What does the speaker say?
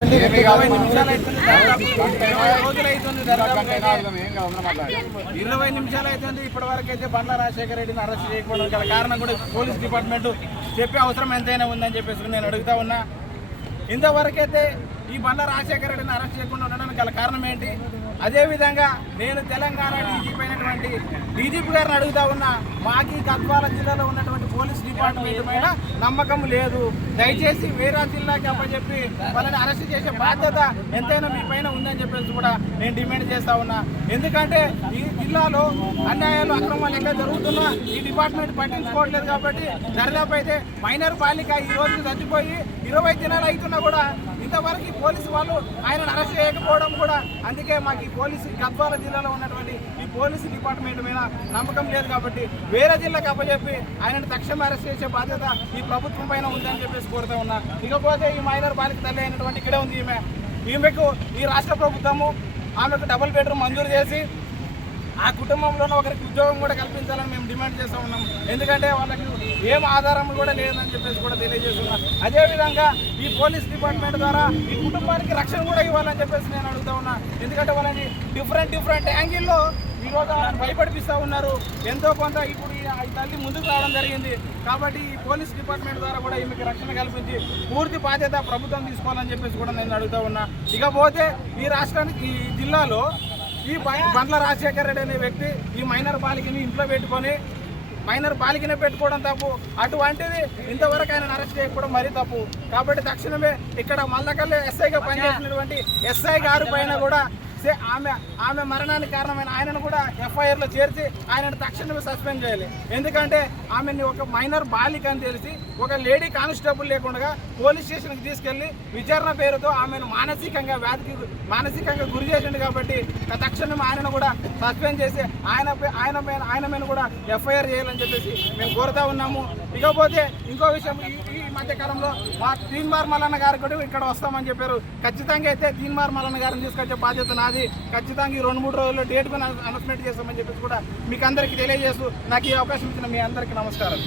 ఇరవై నిమిషాలు అవుతుంది అయితే. ఇప్పటి వరకు అయితే బండ్ల రాజశేఖర రెడ్డిని అరెస్ట్ చేయకపోవడం గల కారణం కూడా పోలీస్ డిపార్ట్మెంట్ చెప్పే అవసరం ఎంతైనా ఉందని చెప్పేసి నేను అడుగుతా ఉన్నా ఇంతవరకైతే ఈ బండ్ల రాజశేఖర రెడ్డిని అరెస్ట్ చేయకుండా ఉండడానికి గల కారణం ఏంటి అదేవిధంగా నేను తెలంగాణ డీజీపీ అయినటువంటి డీజీపీ గారిని అడుగుతా ఉన్నా మాకు ఈ గద్వాల జిల్లాలో ఉన్నటువంటి పోలీస్ డిపార్ట్మెంట్ పైన నమ్మకం లేదు. దయచేసి వేరే జిల్లాకి అప్పచెప్పి వాళ్ళని అరెస్ట్ చేసే బాధ్యత ఎంతైనా మీ పైన ఉందని చెప్పేసి కూడా నేను డిమాండ్ చేస్తా ఉన్నా. ఎందుకంటే ఈ జిల్లాలో అన్యాయాలు అక్రమాలు ఎక్కడ జరుగుతున్నా ఈ డిపార్ట్మెంట్ పట్టించుకోవట్లేదు కాబట్టి దరిదాపు అయితే మైనర్ బాలిక ఈ రోజు చచ్చిపోయి ఇరవై దినాలు అవుతున్నా కూడా ఇంతవరకు పోలీసు వాళ్ళు ఆయనను అరెస్ట్ చేయకపోవడం కూడా అందుకే మాకు ఈ పోలీసు గద్వాల జిల్లాలో ఉన్నటువంటి ఈ పోలీసు డిపార్ట్మెంట్ మీద నమ్మకం లేదు కాబట్టి వేరే జిల్లాకు అప్పచెప్పి ఆయనను తక్షణం అరెస్ట్ చేసే బాధ్యత ఈ ప్రభుత్వం పైన ఉందని చెప్పేసి కోరుతా ఉన్నా. ఇకపోతే ఈ మైనర్ బాలిక తల్లి అయినటువంటి ఇక్కడే ఉంది ఈమె. ఈమెకు ఈ రాష్ట్ర ప్రభుత్వము ఆమెకు డబుల్ బెడ్రూమ్ మంజూరు చేసి ఆ కుటుంబంలోనే ఒకరికి ఉద్యోగం కూడా కల్పించాలని మేము డిమాండ్ చేస్తూ ఉన్నాం. ఎందుకంటే వాళ్ళకి ఏం ఆధారం కూడా లేదని చెప్పేసి కూడా తెలియజేస్తున్నాం అదేవిధంగా ఈ పోలీస్ డిపార్ట్మెంట్ ద్వారా ఈ కుటుంబానికి రక్షణ కూడా ఇవ్వాలని చెప్పేసి నేను అడుగుతా ఉన్నా. ఎందుకంటే వాళ్ళని డిఫరెంట్ డిఫరెంట్ యాంగిల్లో ఈరోజు భయపడిపిస్తూ ఉన్నారు. ఎంతో కొంత ఇప్పుడు ఈ తల్లి ముందుకు రావడం జరిగింది. కాబట్టి ఈ పోలీస్ డిపార్ట్మెంట్ ద్వారా కూడా ఈమెకి రక్షణ కల్పించి పూర్తి బాధ్యత ప్రభుత్వం తీసుకోవాలని చెప్పేసి కూడా నేను అడుగుతా ఉన్నా. ఇకపోతే ఈ రాష్ట్రానికి ఈ జిల్లాలో ఈ బండ్ల రాజశేఖర్ రెడ్డి అనే వ్యక్తి ఈ మైనర్ బాలికని ఇంట్లో పెట్టుకొని మైనర్ బాలికనే పెట్టుకోవడం తప్పు. అటువంటిది ఇంతవరకు ఆయన అరెస్ట్ చేయకపోవడం మరీ తప్పు. కాబట్టి తక్షణమే ఇక్కడ మల్లకల్లి ఎస్ఐగా పనిచేసినటువంటి ఎస్ఐ గారి పైన కూడా సే- ఆమె ఆమె మరణానికి కారణమైన ఆయనను కూడా ఎఫ్ఐఆర్లో చేర్చి ఆయనను తక్షణమే సస్పెండ్ చేయాలి. ఎందుకంటే ఆమెని ఒక మైనర్ బాలిక అని తెలిసి ఒక లేడీ కానిస్టేబుల్ లేకుండా పోలీస్ స్టేషన్కి తీసుకెళ్ళి విచారణ పేరుతో ఆమెను మానసికంగా వ్యాధికి మానసికంగా గురి చేసిండు కాబట్టి తక్షణం ఆయనను కూడా సస్పెండ్ చేసి ఆయన ఆయన మీద ఆయన మీద కూడా ఎఫ్ఐఆర్ చేయాలని చెప్పేసి మేము కోరుతా ఉన్నాము. ఇకపోతే ఇంకో విషయం ఈ- మధ్యకాలంలో మా తీన్మార్ మల్లన్న గారు కూడా ఇక్కడ వస్తామని చెప్పారు. ఖచ్చితంగా అయితే తీన్మార్ మల్లన్న గారిని తీసుకొచ్చే బాధ్యత నాది. ఖచ్చితంగా ఈ రెండు మూడు రోజుల్లో డేట్ కూడా అనౌన్స్మెంట్ చేస్తామని చెప్పేసి కూడా మీకు అందరికీ తెలియజేస్తూ నాకు ఈ అవకాశం ఇచ్చిన మీ అందరికీ నమస్కారం.